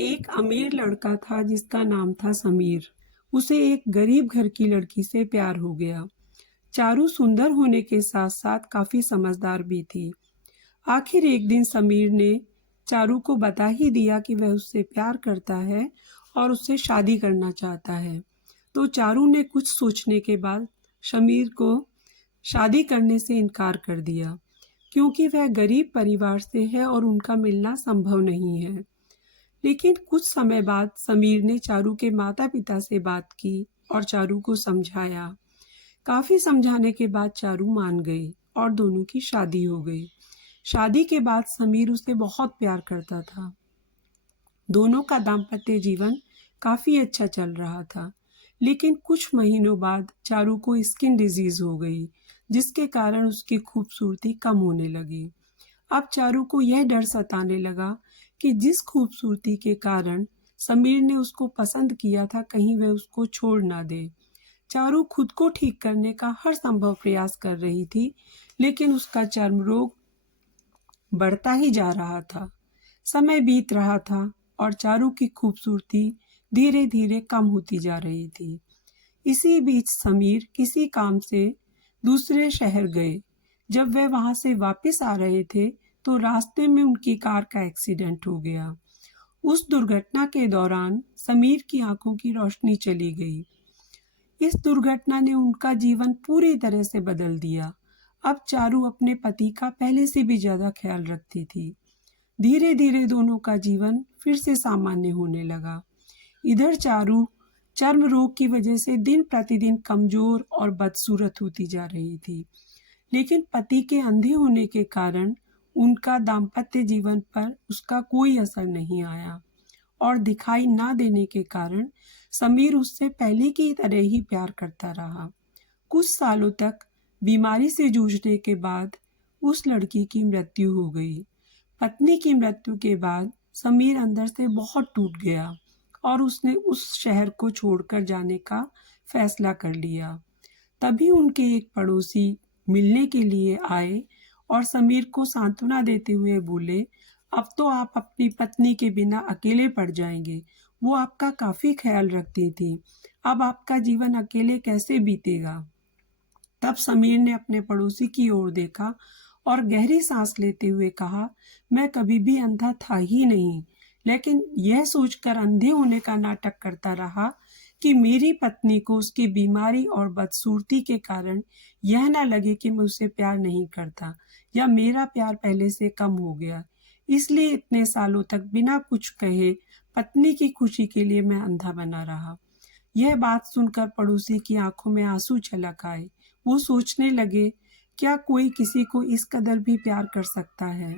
एक अमीर लड़का था जिसका नाम था समीर। उसे एक गरीब घर की लड़की से प्यार हो गया। चारू सुंदर होने के साथ साथ काफी समझदार भी थी। आखिर एक दिन समीर ने चारू को बता ही दिया कि वह उससे प्यार करता है और उससे शादी करना चाहता है। तो चारू ने कुछ सोचने के बाद समीर को शादी करने से इनकार कर दिया, क्योंकि वह गरीब परिवार से है और उनका मिलना संभव नहीं है। लेकिन कुछ समय बाद समीर ने चारू के माता पिता से बात की और चारू को समझाया। काफी समझाने के बाद चारू मान गई और दोनों की शादी हो गई। शादी के बाद समीर उसे बहुत प्यार करता था। दोनों का दाम्पत्य जीवन काफी अच्छा चल रहा था। लेकिन कुछ महीनों बाद चारू को स्किन डिजीज हो गई, जिसके कारण उसकी खूबसूरती कम होने लगी। अब चारू को यह डर सताने लगा कि जिस खूबसूरती के कारण समीर ने उसको पसंद किया था, कहीं वह उसको छोड़ ना दे। चारू खुद को ठीक करने का हर संभव प्रयास कर रही थी, लेकिन उसका चर्म रोग बढ़ता ही जा रहा था। समय बीत रहा था और चारू की खूबसूरती धीरे धीरे कम होती जा रही थी। इसी बीच समीर किसी काम से दूसरे शहर गए। जब वह वहां से वापस आ रहे थे तो रास्ते में उनकी कार का एक्सीडेंट हो गया। उस दुर्घटना के दौरान समीर की आंखों की रोशनी चली गई। इस दुर्घटना ने उनका जीवन पूरी तरह से बदल दिया। अब चारू अपने पति का पहले से भी ज्यादा ख्याल रखती थी। धीरे धीरे दोनों का जीवन फिर से सामान्य होने लगा। इधर चारू चर्म रोग की वजह से दिन प्रतिदिन कमजोर और बदसूरत होती जा रही थी। लेकिन पति के अंधे होने के कारण उनका दाम्पत्य जीवन पर उसका कोई असर नहीं आया और दिखाई ना देने के कारण समीर उससे पहले की तरह ही प्यार करता रहा। कुछ सालों तक बीमारी से जूझने के बाद उस लड़की की मृत्यु हो गई। पत्नी की मृत्यु के बाद समीर अंदर से बहुत टूट गया और उसने उस शहर को छोड़कर जाने का फैसला कर लिया। तभी उनके एक पड़ोसी मिलने के लिए आए और समीर को सांत्वना देते हुए बोले, अब तो आप अपनी पत्नी के बिना अकेले पड़ जाएंगे। वो आपका काफी ख्याल रखती थी। अब आपका जीवन अकेले कैसे बीतेगा। तब समीर ने अपने पड़ोसी की ओर देखा और गहरी सांस लेते हुए कहा, मैं कभी भी अंधा था ही नहीं, लेकिन यह सोचकर अंधे होने का नाटक करता रहा कि मेरी पत्नी को उसकी बीमारी और बदसूरती के कारण यह ना लगे कि मैं उसे प्यार नहीं करता या मेरा प्यार पहले से कम हो गया। इसलिए इतने सालों तक बिना कुछ कहे पत्नी की खुशी के लिए मैं अंधा बना रहा। यह बात सुनकर पड़ोसी की आंखों में आंसू छलक आए। वो सोचने लगे, क्या कोई किसी को इस कदर भी प्यार कर सकता है।